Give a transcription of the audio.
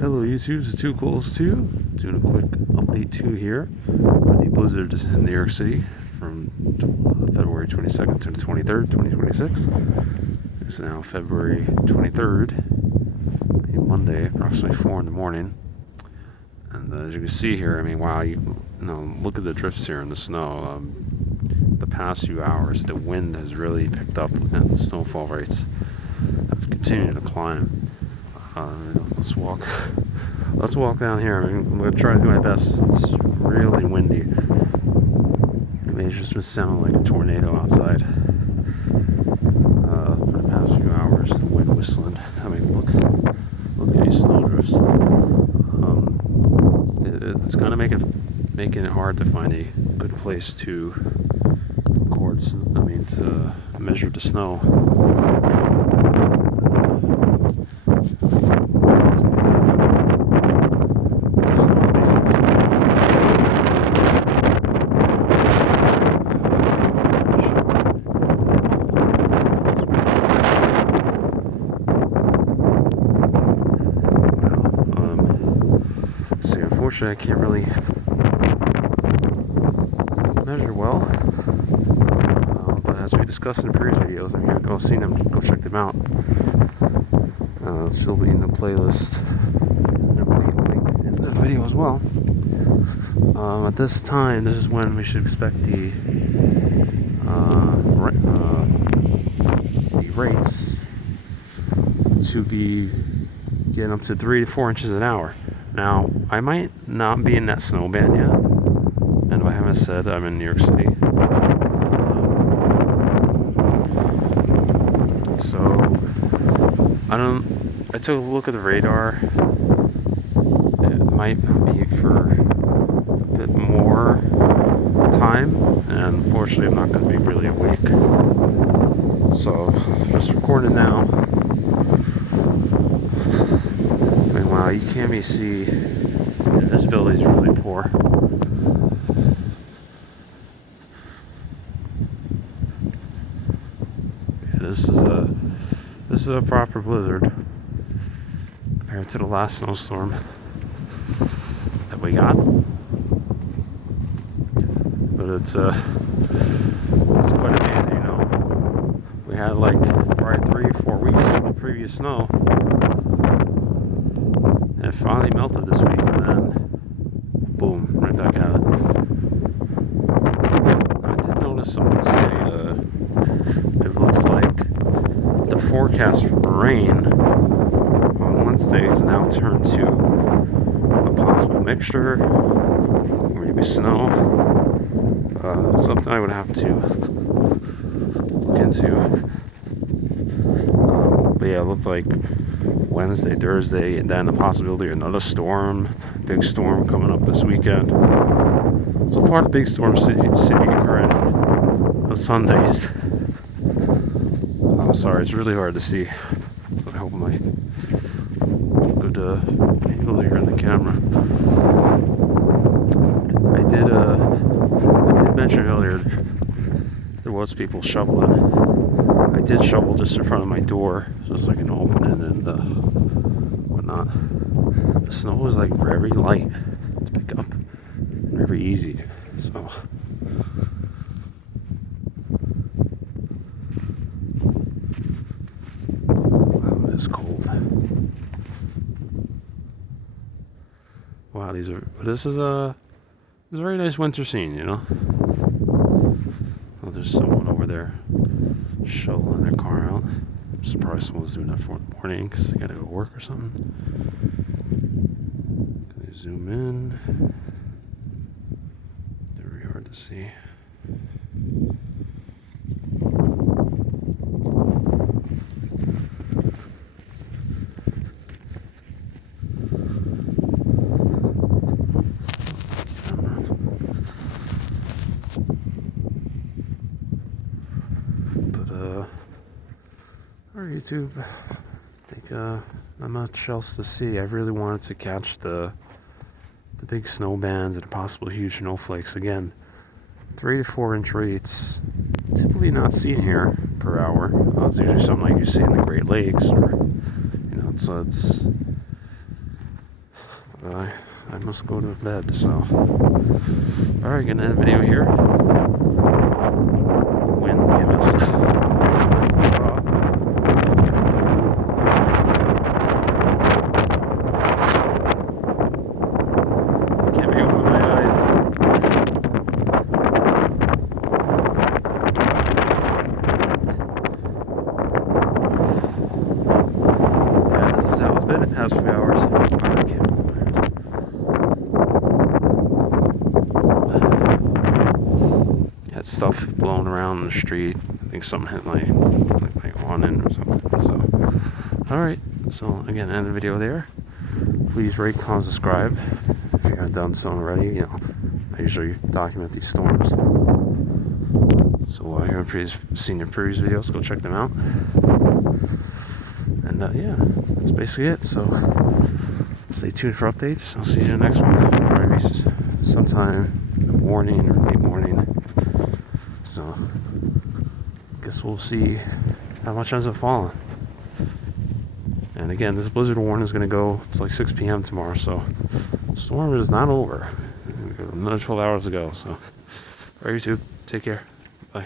Hello YouTube, it's 2 Goals 2, doing a quick update 2 here for the blizzard in New York City from February 22nd to the 23rd, 2026. It's now February 23rd, a Monday, approximately 4 in the morning. And as you can see here, I mean, wow, look at the drifts here in the snow. The past few hours, the wind has really picked up and the snowfall rates have continued to climb. Let's walk down here. I mean, I'm going to try to do my best. It's really windy. I mean, it's just been sounding like a tornado outside for the past few hours. The wind whistling. I mean, look at these snowdrifts. It's kind of making it hard to find a good place to record. I mean, to measure the snow. Unfortunately, I can't really measure well, but as we discussed in the previous videos, if you've go seen them, go check them out. It'll still be in the playlist, and I'll link in the video as well. At this time, this is when we should expect the rates to be getting up to 3 to 4 inches an hour. Now, I might not be in that snow band yet, and if I haven't said, I'm in New York City. So, I took a look at the radar. It might be for a bit more time, and unfortunately I'm not going to be really awake. So, just recording now. Wow, you can't even see. This visibility is really poor. Yeah, this is a proper blizzard compared to the last snowstorm that we got. But it's quite amazing, you know. We had like probably 3 or 4 weeks of the previous snow. It finally melted this week, and then boom, right back at it. I did notice someone say it looks like the forecast for rain on Wednesday is now turned to a possible mixture or maybe snow. Something I would have to look into. But yeah, it looked like Wednesday, Thursday, and then the possibility of another storm, big storm coming up this weekend. So far, the big storm city occurring on Sundays. I'm sorry, it's really hard to see. So I hope my good angle here in the camera. I did mention earlier there was people shoveling. I did shovel just in front of my door, so it's like an opening and whatnot. The snow was like very light to pick up, very easy. So, wow, it is cold. Wow, this is a very nice winter scene, you know. Oh, there's someone over there shoveling their car out. I'm surprised someone's doing that 4 in the morning because they gotta go to work or something. Can I zoom in? Very hard to see. Alright, YouTube, I think not much else to see. I really wanted to catch the big snow bands and possible huge snowflakes again. 3 to 4 inch rates, typically not seen here per hour. It's usually something like you see in the Great Lakes, or it's so it's I must go to bed, so alright, gonna end the video here. Wind give us can't be opening my eyes. Yeah, this is how it's been the past few hours. Had stuff blowing around in the street. I think something hit my awning or something. So, alright. So, again, end the video there. Please rate, comment, subscribe. If you haven't done so already, you know, I usually document these storms. So, if you haven't seen your previous videos, go check them out. And, yeah, that's basically it. So, stay tuned for updates. I'll see you in the next one. Probably sometime in the morning or late morning. So, guess we'll see how much ends up falling. And again, this blizzard warning is going to go, it's like 6 p.m. tomorrow, so the storm is not over. Another 12 hours to go, so. All right, YouTube, take care. Bye.